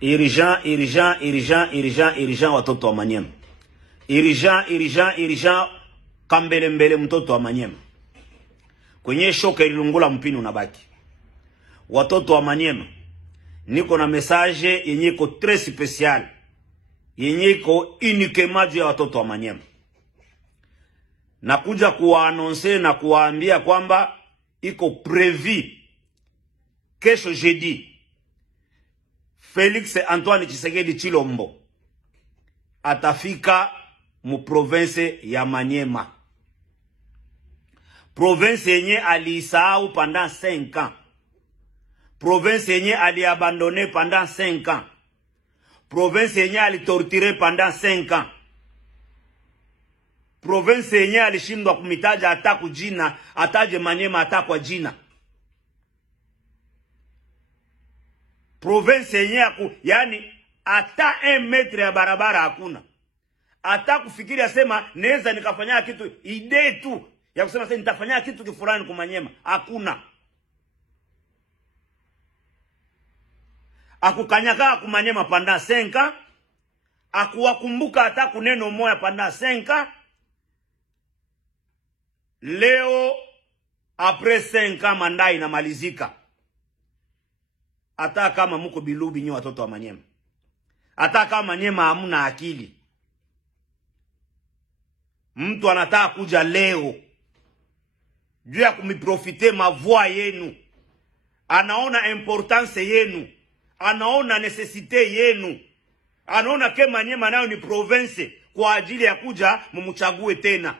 Irigent watoto wa Manyema. Irigent kambele mbele mtoto wa Manyema. Kwenye shoka ilungula mpini unabaki. Watoto wa Manyema, niko na message yenye iko très spécial. Yenye iko uniquement ya watoto wa Manyema. Nakuja kuwaannoncer na kuwaambia kwamba iko prévu kesho jeudi Félix Antoine Tshisekedi Tshilombo atafika mu province ya Manyema. Province yenye aliisahau pendant 5 ans. Province yenye aliabandonné pendant 5 ans. Province yenye alitorturé pendant 5 ans. Province yenye alishindwa kumitaja hata kujina, ataje Manyema hata kwa jina. Province yenye yani hata 1 metre ya barabara hakuna. Hata kufikiri asema naweza nikafanya kitu, idea tu ya kusema sasa nitafanya kitu kifulani kwa Manyema hakuna. Akukanyaka ku Manyema pendant 5 ans, akuwakumbuka hata kuneno moya pendant 5 ans. Leo après 5 ans mandai inamalizika. Hata kama muko bilubi nyi watoto wa Manyema. Hata kama Manyema hamuna akili. Mtu anataka kuja leo juu ya kumiprofite mavoi yenu. Anaona importance yenu. Anaona necessite yenu. Anaona ke Manyema nayo ni province kwa ajili ya kuja mumuchague tena.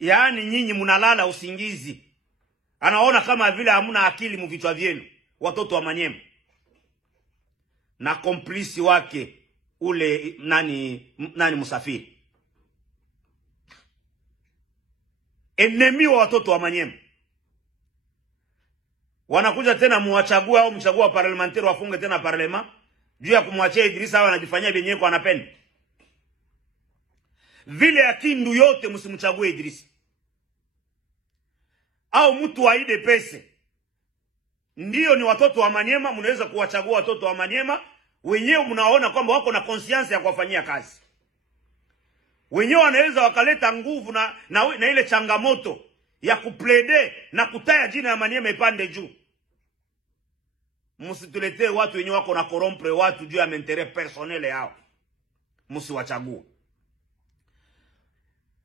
Yaani nyinyi munalala usingizi. Anaona kama vile hamuna akili mu vichwa vyenu, watoto wa Manyema. Na komplisi wake ule nani Musafiri. Enemi wa watoto wa Manyema. Wanakuja tena muwachagua au mchagua parlementaire wafunge tena parlement juu ya kumwachia Idrissa awe anajifanyia benye kwa anapenda. Vile ya Kindu yote msimchague Idrissa. Au mtu wa IDPS. Ndiyo ni watoto wa Manyema, mnaweza kuwachagua watoto wa Manyema, wenyewe mnaona kwamba wako na conscience ya kuwafanyia kazi. Wenyewe wanaweza wakaleta nguvu na ile changamoto ya kuplede na kutaya jina ya Manyema ipande juu. Msituletee watu wenyewe wako na corrompre watu juu ya mentere personnel yao. Msiwachague.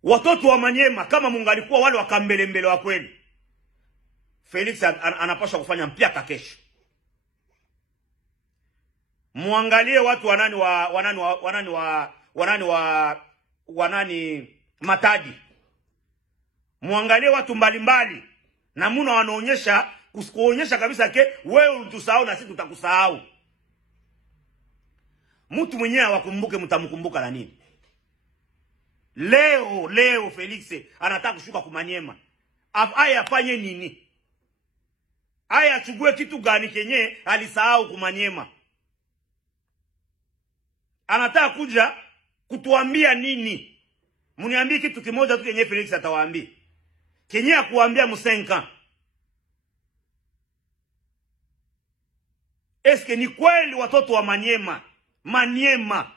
Watoto wa Manyema kama mungalikuwa wale wakambele mbele wa kweli, Felix anapaswa kufanya mpyaka kesho. Muangalie watu wanani Matadi. Muangalie watu mbalimbali na muna wanaonyesha kuonyesha kabisa ke wewe utusahau na sisi tutakusahau. Mtu mwenyewe wakumbuke mtamkumbuka na nini? Leo Felix anataka kushuka ku Manyema. Aya afanye nini? Aya achukue kitu gani kenye alisahau ku Manyema? Anataka kuja kutuambia nini? Muniambie kitu kimoja tu kenye Felix atawaambia. Kenye akuambia Musenka. Eske ni kweli watoto wa Manyema?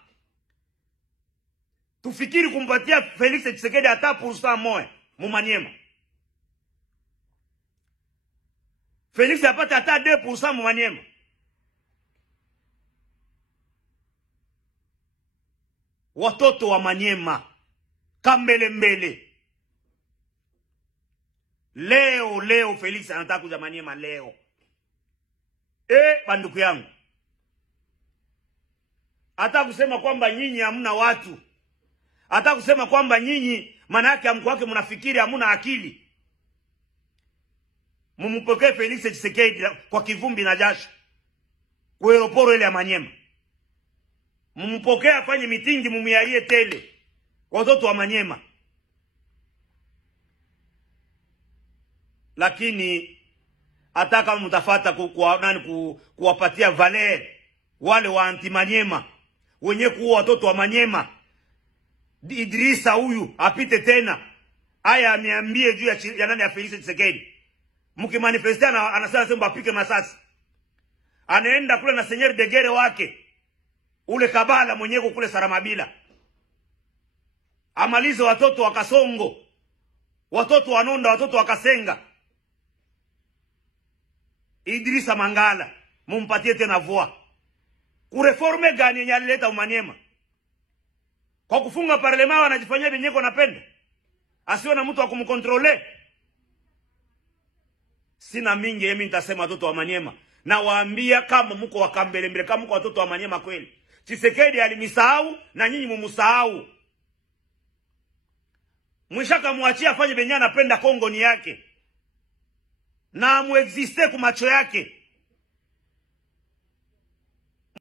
Tufikiri kumpatia Felix Tshisekedi hata % moja mu Manyema. Felix apata hata 2% mu Manyema. Watoto wa Manyema kambele mbele. Leo Felix anataka kuja Manyema leo. Banduku yangu. Hata kusema kwamba nyinyi hamna watu. Hata kusema kwamba nyinyi manake amkwake mnafikiri hamuna akili. Mumupokee Felix Tshisekedi kwa kivumbi na jasho. Kwa aeroporo ile ya Manyema. Mumupokee afanye mitingi mumiarie tele. Watoto wa Manyema. Lakini hata kama mtafata kuwapatia valer wale wa anti Manyema, wenye kuwa watoto wa Manyema, Idrissa huyu apite tena. Aya amiambie juu ya nani ya Felix Tshisekedi. Mkimanifestia anasema sema apike masasi. Anaenda kule na Seigneur Degere wake. Ule Kabala mwenyewe kule Saramabila. Amalize watoto wa Kasongo. Watoto wa Nonda, watoto wa Kasenga. Idrisa Mangala. Mumpatie tena voix. Kureforme gani yenye alileta Maniema? Kwa kufunga parlema wanajifanyia binyeko napenda. Asiwe na mtu wa kumkontrole. Sina mingi mimi nitasema watoto wa Maniema. Na waambia kama mko wakambelembele, kama mko watoto wa Maniema kweli. Tshisekedi alimisahau na nyinyi mumusahau. Mwishaka muachia afanye benye anapenda Kongo ni yake. Na muexiste kumacho yake.